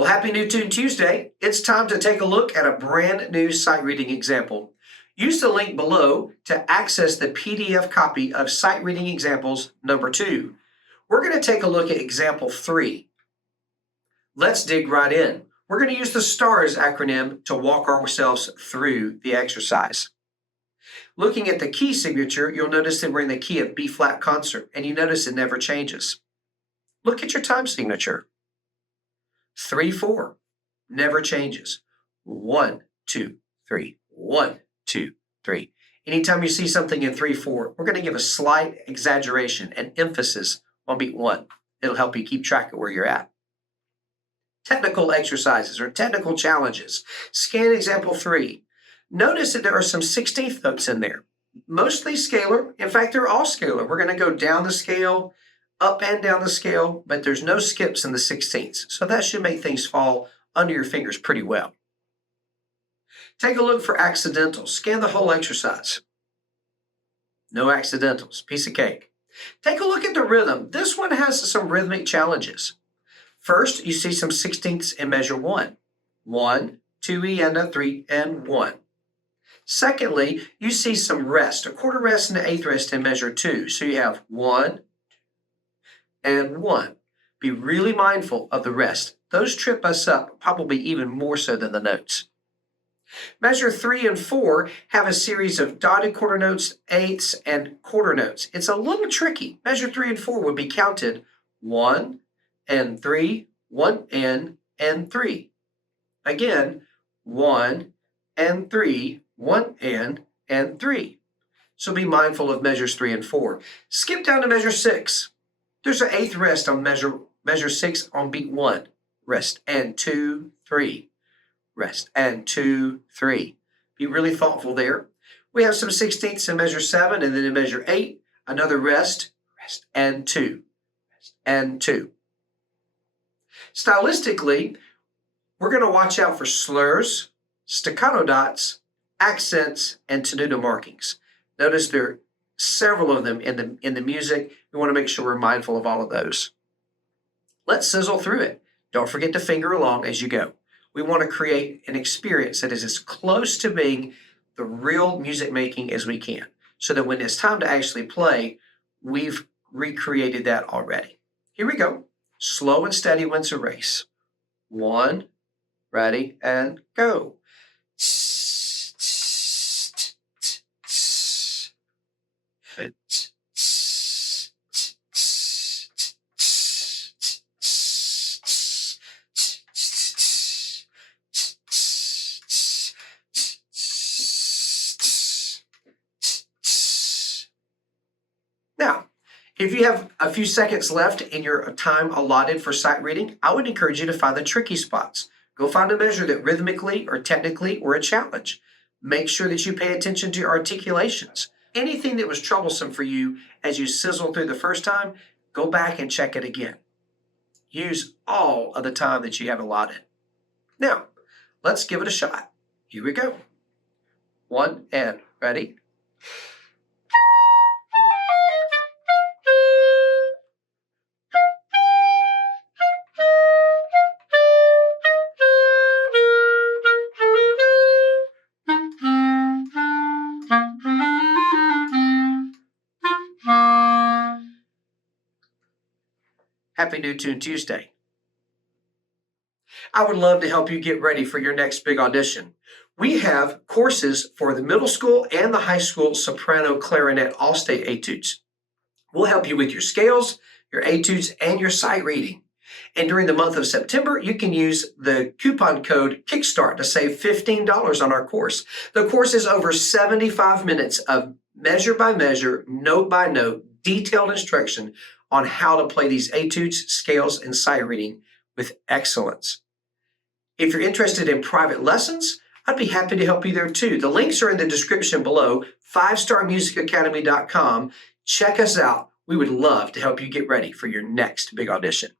Well, happy New Tune Tuesday. It's time to take a look at a brand new sight reading example. Use the link below to access the PDF copy of Sight Reading Examples number 2. We're going to take a look at example 3. Let's dig right in. We're going to use the STARS acronym to walk ourselves through the exercise. Looking at the key signature, you'll notice that we're in the key of B-flat concert, and you notice it never changes. Look at your time signature. 3-4 never changes. 1, 2, 3. 1, 2, 3. Anytime you see something in 3-4, we're going to give a slight exaggeration and emphasis on beat 1. It'll help you keep track of where you're at. Technical exercises or technical challenges. Scan example 3. Notice that there are some 16th notes in there, mostly scalar. In fact, they're all scalar. We're going to go down the scale, up and down the scale, but there's no skips in the 16ths. So that should make things fall under your fingers pretty well. Take a look for accidentals. Scan the whole exercise. No accidentals. Piece of cake. Take a look at the rhythm. This one has some rhythmic challenges. First, you see some 16ths in measure 1. 1, 2E and a 3 and 1. Secondly, you see some rest, a quarter rest and an eighth rest in measure 2. So you have 1 and 1. Be really mindful of the rest. Those trip us up, probably even more so than the notes. Measure 3 and 4 have a series of dotted quarter notes, eighths, and quarter notes. It's a little tricky. Measure 3 and 4 would be counted 1 and 3, 1 and 3. Again, 1 and 3, 1 and 3. So be mindful of measures 3 and 4. Skip down to measure 6. There's an eighth rest on measure 6 on beat 1. Rest and 2, 3. Rest and 2, 3. Be really thoughtful there. We have some 16ths in measure 7, and then in measure 8, another rest, rest and 2, rest and 2. Stylistically, we're going to watch out for slurs, staccato dots, accents, and tenuto markings. Notice there are several of them in the music. We want to make sure we're mindful of all of those. Let's sizzle through it. Don't forget to finger along as you go. We want to create an experience that is as close to being the real music making as we can, so that when it's time to actually play, we've recreated that already. Here we go. Slow and steady wins a race. 1, ready, and go. Now, if you have a few seconds left in your time allotted for sight reading, I would encourage you to find the tricky spots. Go find a measure that rhythmically or technically were a challenge. Make sure that you pay attention to your articulations. Anything that was troublesome for you as you sizzle through the first time, go back and check it again. Use all of the time that you have allotted. Now, let's give it a shot. Here we go. 1 and ready. Happy New Tune Tuesday. I would love to help you get ready for your next big audition. We have courses for the middle school and the high school soprano, clarinet, all-state etudes. We'll help you with your scales, your etudes, and your sight reading. And during the month of September, you can use the coupon code KICKSTART to save $15 on our course. The course is over 75 minutes of measure by measure, note by note, detailed instruction on how to play these etudes, scales, and sight reading with excellence. If you're interested in private lessons, I'd be happy to help you there too. The links are in the description below, 5starmusicacademy.com. Check us out. We would love to help you get ready for your next big audition.